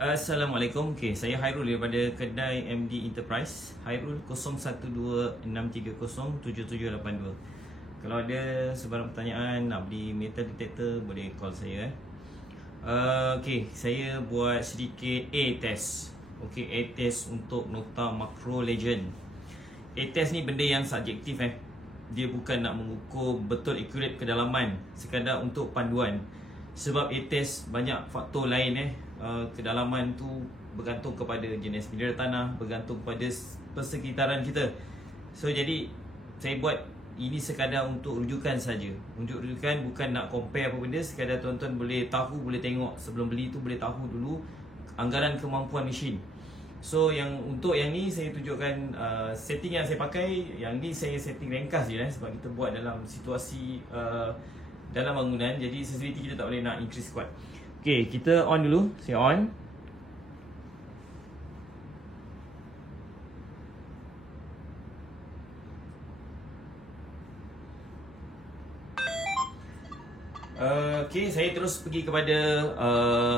Assalamualaikum. Saya Hairul daripada kedai MD Enterprise. Hairul 0126307782. Kalau ada sebarang pertanyaan nak beli metal detector, boleh call saya. Saya buat sedikit A-test. A-test untuk nota Macro Legend. A-test ni benda yang subjektif. Dia bukan nak mengukur betul accurate kedalaman, sekadar untuk panduan. Sebab A-test banyak faktor lain. Kedalaman tu bergantung kepada jenis mineral tanah, bergantung kepada persekitaran kita. So jadi saya buat ini sekadar untuk rujukan saja. Untuk rujukan, bukan nak compare apa benda. Sekadar tuan-tuan boleh tahu, boleh tengok sebelum beli tu, boleh tahu dulu anggaran kemampuan mesin. So untuk yang ni saya tunjukkan setting yang saya pakai. Yang ni saya setting ringkas je sebab kita buat dalam situasi dalam bangunan. Jadi sensitivity kita tak boleh nak increase kuat. Kita on dulu. Saya on. Saya terus pergi kepada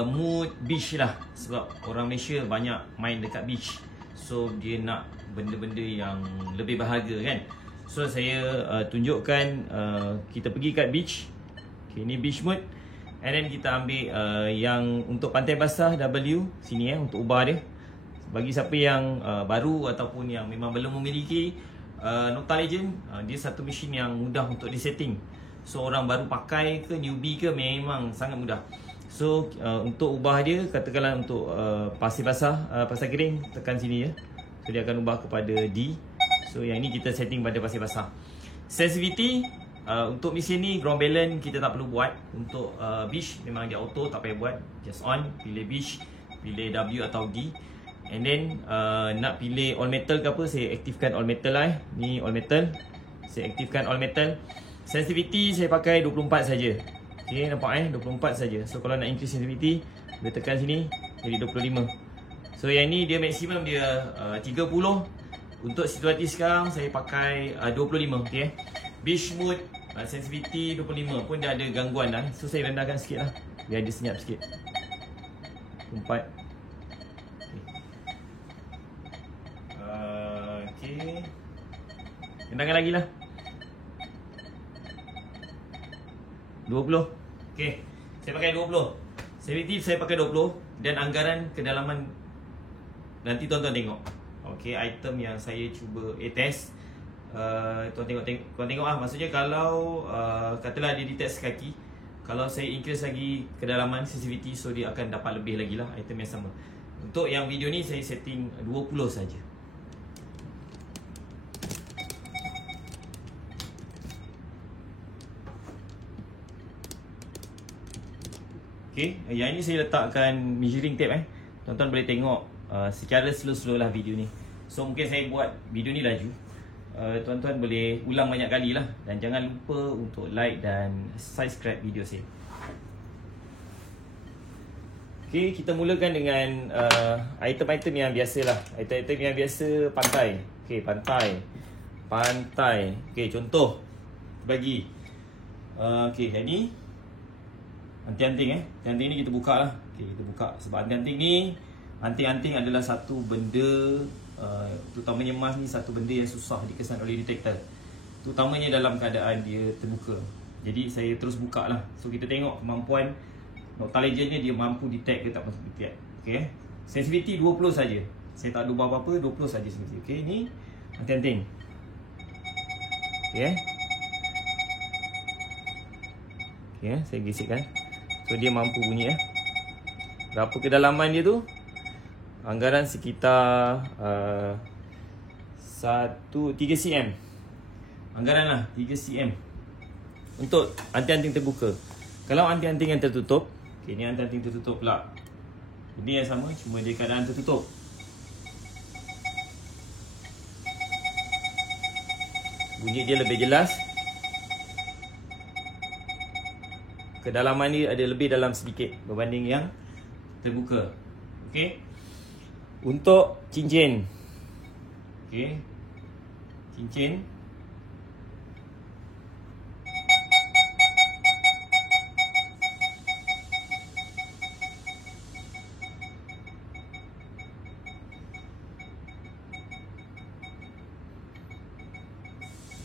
mood beach lah. Sebab orang Malaysia banyak main dekat beach. So dia nak benda-benda yang lebih bahagia kan. So saya tunjukkan kita pergi kat beach. Ni beach mode. And then kita ambil yang untuk pantai basah W sini untuk ubah dia. Bagi siapa yang baru ataupun yang memang belum memiliki Nota Legend, dia satu mesin yang mudah untuk disetting. So orang baru pakai ke newbie ke memang sangat mudah. So untuk ubah dia, katakanlah untuk pasir basah, pasir kering, tekan sini So dia akan ubah kepada D. So yang ni kita setting pada pasir basah. Sensitivity, untuk mesin ni ground balance kita tak perlu buat. Untuk beach memang dia auto, tak payah buat. Just on, pilih beach, pilih W atau D. And then nak pilih all metal ke apa, saya aktifkan all metal lah. Ni all metal, saya aktifkan all metal. Sensitivity saya pakai 24 saja. Nampak 24 saja. So kalau nak increase sensitivity, boleh tekan sini jadi 25. So yang ni dia maksimum dia 30. Untuk situasi sekarang saya pakai 25. Beach mode sensitivity 25 pun dah ada gangguan dah. So saya rendahkan sikit lah, biar dia senyap sikit. 4. Rendahkan lagi lah 20. Saya pakai 20. Sensitivity saya pakai 20. Dan anggaran kedalaman nanti tuan-tuan tengok. Item yang saya cuba A-test, tuan tengok lah. Maksudnya kalau katalah dia detect sekaki, kalau saya increase lagi kedalaman sensitivity, so dia akan dapat lebih lagi lah item yang sama. Untuk yang video ni saya setting 20 saja. Yang ini saya letakkan measuring tape. Tuan-tuan boleh tengok secara slow-slow lah video ni. So mungkin saya buat video ni laju. Tuan-tuan boleh ulang banyak kali lah. Dan jangan lupa untuk like dan subscribe video saya. Kita mulakan dengan item-item yang biasa lah. Item-item yang biasa, pantai. Pantai. Contoh bagi yang ni anting-anting. Anting ni kita buka lah. Kita buka. Sebab anting-anting ni, anting-anting adalah satu benda, terutamanya emas ni, satu benda yang susah dikesan oleh detektor, terutamanya dalam keadaan dia terbuka. Jadi saya terus buka lah. So kita tengok kemampuan Nota Legend ni, dia mampu detect ke tak mampu detect. Sensitivity 20 saja. Saya tak ada ubah apa-apa, 20 saja sensitivity. Ni anting-anting. Saya gesikkan. So dia mampu bunyi. Berapa kedalaman dia tu? Anggaran sekitar 3 cm. Anggaran lah 3 cm untuk anting-anting terbuka. Kalau anting-anting yang tertutup, ni anting-anting tertutup pula. Ini yang sama, cuma dia keadaan tertutup. Bunyi dia lebih jelas. Kedalaman ni ada lebih dalam sedikit berbanding yang terbuka. Untuk cincin. Cincin.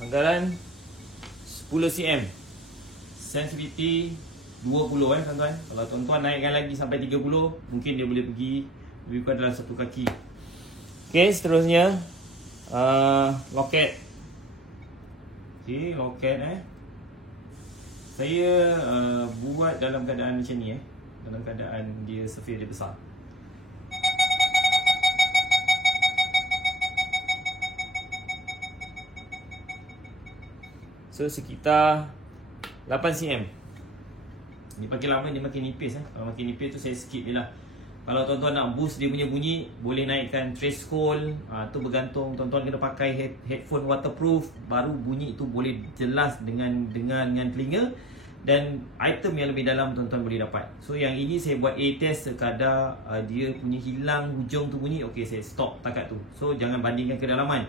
Anggaran 10 cm. Sensitivity 20 tuan-tuan. Kalau tuan-tuan naikkan lagi sampai 30, mungkin dia boleh pergi lebih kurang dalam 1 kaki. Okey, seterusnya loket. Okey, loket saya buat dalam keadaan macam ni dalam keadaan dia surface dia besar. So sekitar 8 cm. Dia makin lama dia makin nipis Kalau makin nipis tu saya skip je lah. Kalau tuan-tuan nak boost dia punya bunyi, boleh naikkan threshold. Tu bergantung, tuan-tuan kena pakai headphone waterproof, baru bunyi tu boleh jelas dengan telinga. Dan item yang lebih dalam tuan-tuan boleh dapat. So yang ini saya buat A-test sekadar dia punya hilang hujung tu bunyi. Okey, saya stop takat tu. So jangan bandingkan kedalaman.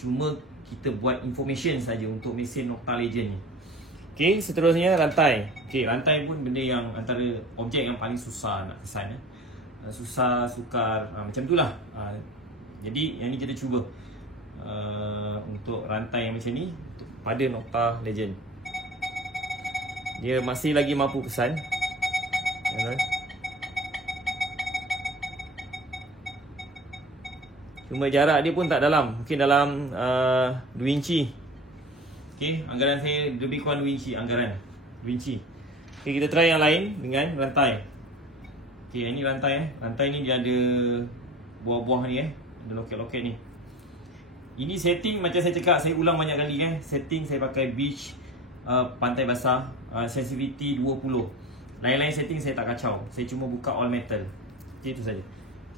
Cuma kita buat information saja untuk mesin Nocta Legend ni. Okey, seterusnya rantai. Okey, rantai pun benda yang antara objek yang paling susah nak kesan susah, sukar, macam itulah. Jadi yang ni kita cuba untuk rantai yang macam ni pada Nocta Legend. Dia masih lagi mampu kesan. Cuma jarak dia pun tak dalam. Mungkin dalam 2 inci. Okey, anggaran saya lebih kurang 2 inci anggaran. 2 inci. Okey, kita try yang lain dengan rantai. Okey, ini rantai Rantai ni dia ada buah-buah ni ada loket-loket ni. Ini setting macam saya cakap, saya ulang banyak kali Setting saya pakai beach, pantai basah, sensitivity 20. Lain-lain setting saya tak kacau. Saya cuma buka all metal. Okey, itu saja.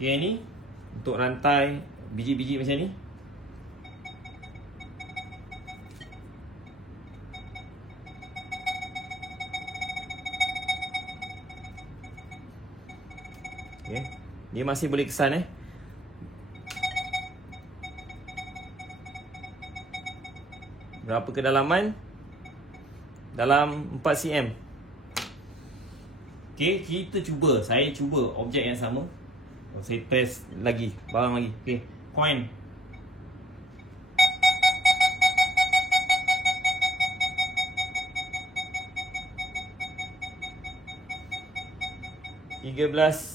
Okey, ini untuk rantai biji-biji macam ni. Okay. Dia masih boleh kesan Berapa kedalaman? Dalam 4 cm. Okay, kita cuba. Saya cuba objek yang sama. Saya test lagi, barang lagi. Okay, coin.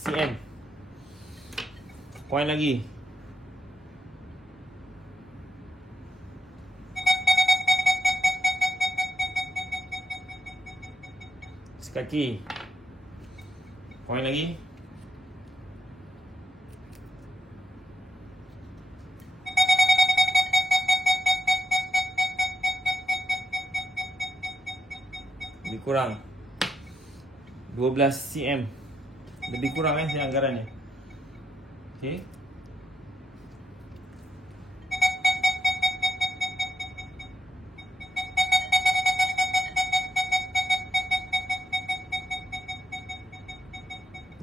cm. Coin lagi. Sekaki. Coin lagi. Lebih kurang 12 cm. Lebih kurang saya anggarannya. Okey.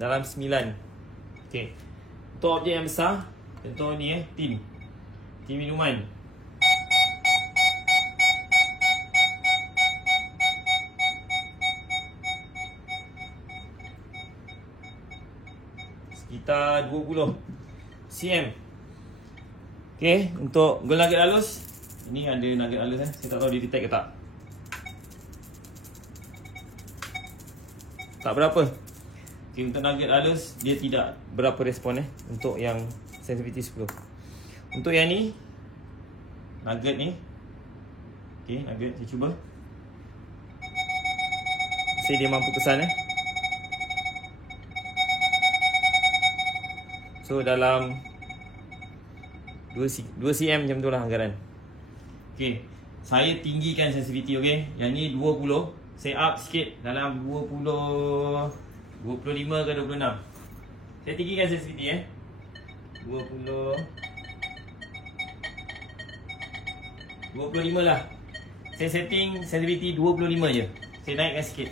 Dalam 9. Okey. Untuk objek yang besar, contoh ni tin minuman. Sekitar 20 cm. Okey, untuk gold nugget halus, ini ada nugget halus Saya tak tahu dia detect ke tak. Tak berapa. Okey, untuk nugget halus dia tidak berapa respon untuk yang sensitivity 10. Untuk yang ni nugget ni. Okey, nugget saya cuba. Dia mampu kesan So dalam 2 cm macam tu lah anggaran. Okey, saya tinggikan sensitivity. Okey, yang ni 20. Saya up sikit dalam 25 ke 26. Saya tinggikan sensitivity 25 lah. Saya setting sensitivity 25 je. Saya naikkan sikit.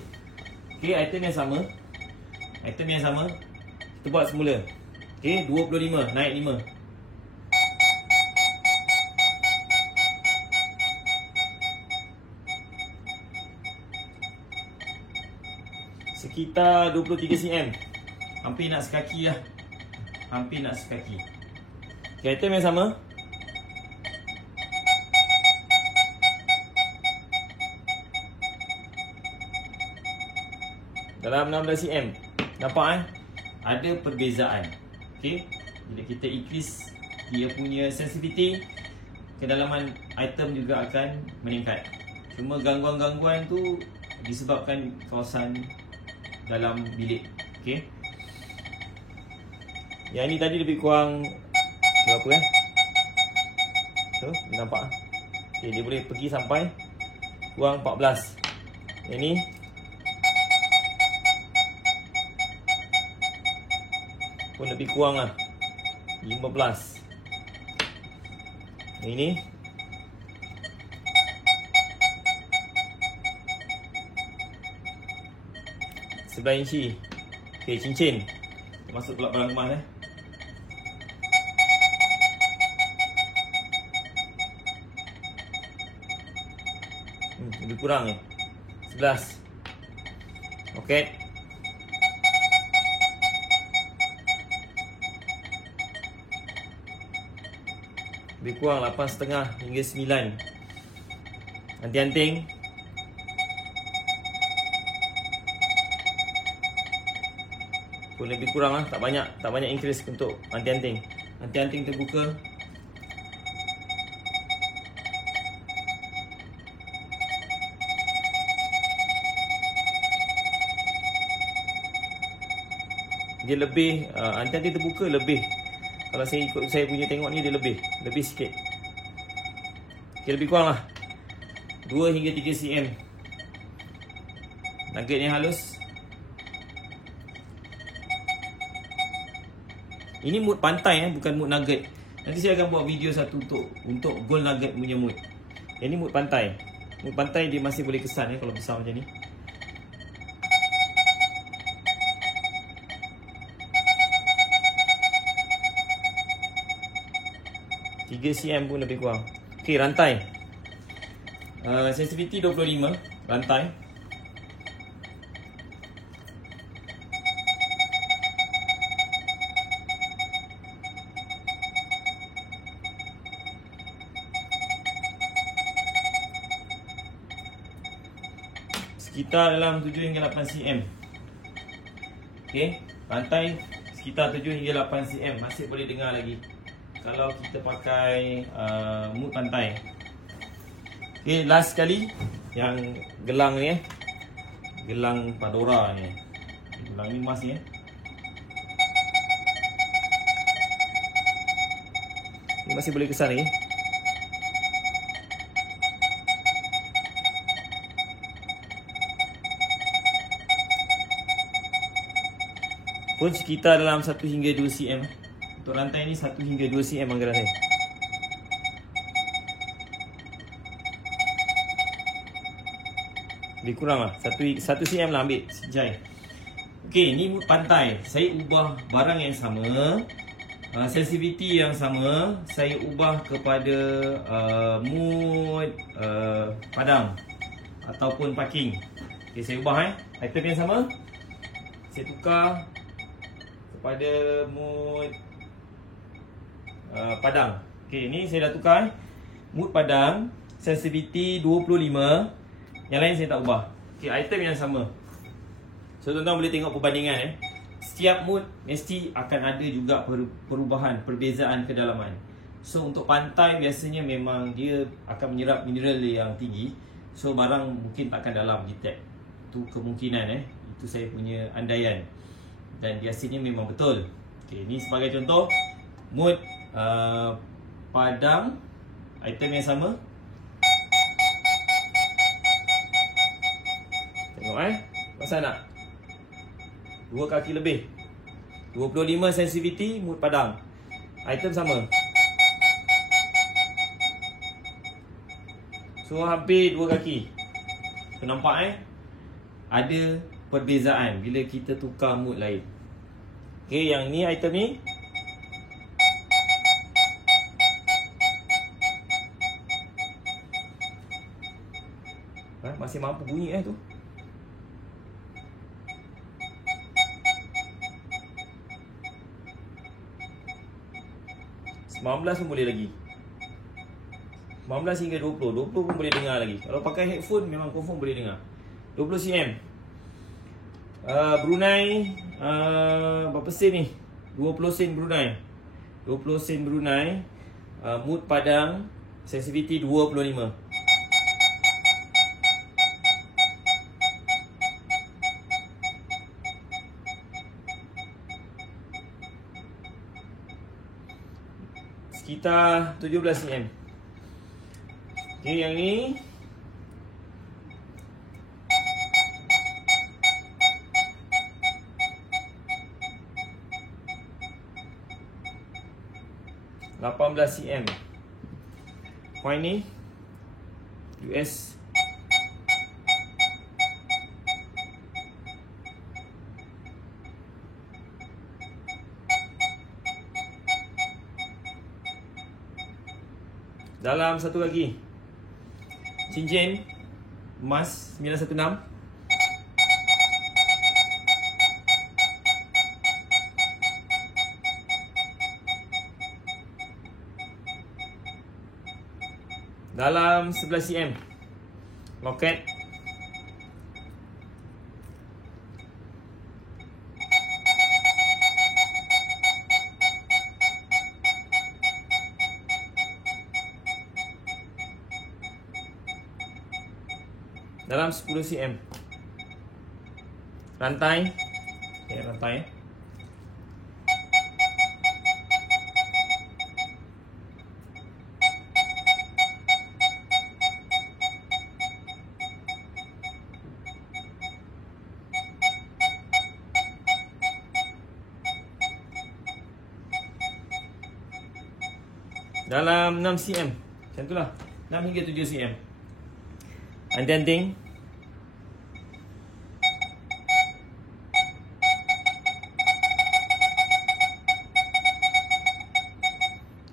Okey, item yang sama. Kita buat semula. Okey, 25 naik 5. Sekitar 23 cm. Hampir nak sekaki lah. Okay, item yang sama. dalam 16 cm. Nampak ada perbezaan. Okey, bila kita increase dia punya sensitivity, kedalaman item juga akan meningkat. Cuma gangguan-gangguan tu disebabkan kawasan dalam bilik. Okey, yang ni tadi lebih kurang berapa tu, nampak. Okey, dia boleh pergi sampai kurang 14. Yang ni pun lebih kurang lah 15. Yang ni sebelah inci. Okey, cincin masuk pula barang emas lebih kurang 11. Okey, lebih kurang 8,5 hingga 9. Anting-anting pun lebih kurang tak banyak increase untuk anting-anting. Anting-anting terbuka dia lebih, anting-anting terbuka lebih. Kalau saya ikut saya punya tengok ni, dia lebih sikit. Okay, lebih kurang lah 2 hingga 3 cm. Nugget yang halus. Ini mood pantai bukan mood nugget. Nanti saya akan buat video satu untuk gold nugget punya mood. Yang ni mood pantai. Mood pantai dia masih boleh kesan kalau besar macam ni. Tiga cm pun lebih kurang. Okey, rantai. Sensitivity 25 rantai. Sekitar dalam 7 hingga 8 cm. Okey, rantai sekitar 7 hingga 8 cm masih boleh dengar lagi kalau kita pakai mood pantai. Okey, last sekali yang gelang ni gelang Pandora ni. Gelang ni emas ni Ni masih boleh kesan lagi. Pun sekitar dalam 1 hingga 2 cm. Untuk rantai ni 1 hingga 2 cm anggaran saya. Lebih kurang lah 1 cm lah ambil sejai. Okey, ni mood pantai. Saya ubah barang yang sama, sensitivity yang sama, saya ubah kepada mood padang ataupun parking. Okey, saya ubah item yang sama, saya tukar kepada mood padang. Okey, ni saya dah tukar mood padang, sensitivity 25. Yang lain saya tak ubah. Okey, item yang sama. So tuan-tuan boleh tengok perbandingan Setiap mood mesti akan ada juga perubahan, perbezaan kedalaman. So untuk pantai biasanya memang dia akan menyerap mineral yang tinggi. So barang mungkin takkan dalam detect. Itu kemungkinan Itu saya punya andaian. Dan biasanya memang betul. Okey, ni sebagai contoh mood padang, item yang sama. Tengok pasal nak 2 kaki lebih, 25 sensitivity, mood padang, item sama. So hampir 2 kaki. So, nampak ada perbezaan bila kita tukar mood lain. Okey, yang ni item ni masih mampu bunyi tu. $19 pun boleh lagi. 19 hingga 20 pun boleh dengar lagi. Kalau pakai headphone memang confirm boleh dengar. 20 cm. Brunei berapa sen ni? 20 sen Brunei. 20 sen Brunei. Mood Padang, sensitivity 25. Sekitar 17 cm. Okey, yang ni $18 cm. Point ni US dalam satu lagi cincin emas 916. Dalam 11 cm. Loket dalam 10 cm. Rantai. Okay, rantai. Dalam 6 cm. Macam tu lah, 6 hingga 7 cm. Anting-anting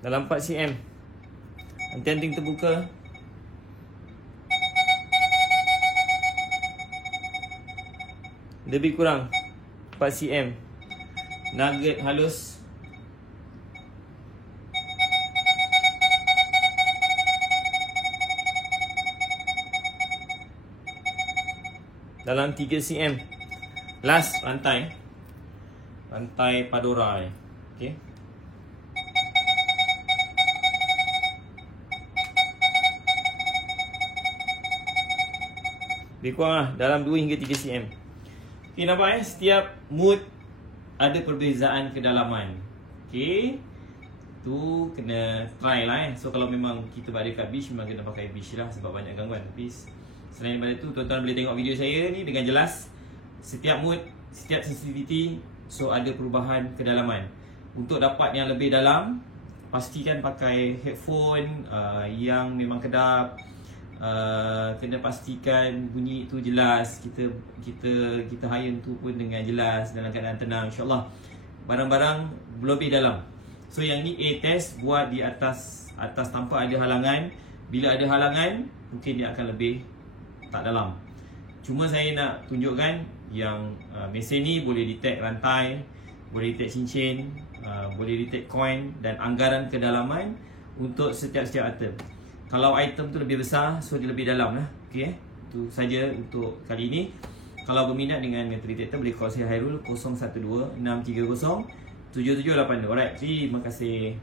dalam 4 cm. Anting-anting terbuka lebih kurang 4 cm. Nugget halus dalam 3 cm. Last, rantai. Rantai Padorai. Okay. Lebih kurang lah, dalam 2 hingga 3 cm. Okay, nampak setiap mood ada perbezaan kedalaman. Okay, tu kena try lah So kalau memang kita berada kat beach, memang kena pakai beach lah sebab banyak gangguan. Tapi selain daripada tu, tuan-tuan boleh tengok video saya ni dengan jelas. Setiap mood, setiap sensitivity, so ada perubahan kedalaman. Untuk dapat yang lebih dalam, pastikan pakai headphone yang memang kedap. Kena pastikan bunyi tu jelas. Kita hayun tu pun dengan jelas, dalam keadaan tenang, insyaAllah. Barang-barang lebih dalam. So yang ni A-test, buat di atas tanpa ada halangan. Bila ada halangan, mungkin dia akan lebih tak dalam. Cuma saya nak tunjukkan yang mesin ni boleh detect rantai, boleh detect cincin, boleh detect coin dan anggaran kedalaman untuk setiap-setiap item. Kalau item tu lebih besar, so dia lebih dalam lah. Okay, itu saja untuk kali ini. Kalau berminat dengan metal detector, boleh call saya Hairul 012 630 7782. Alright, terima kasih.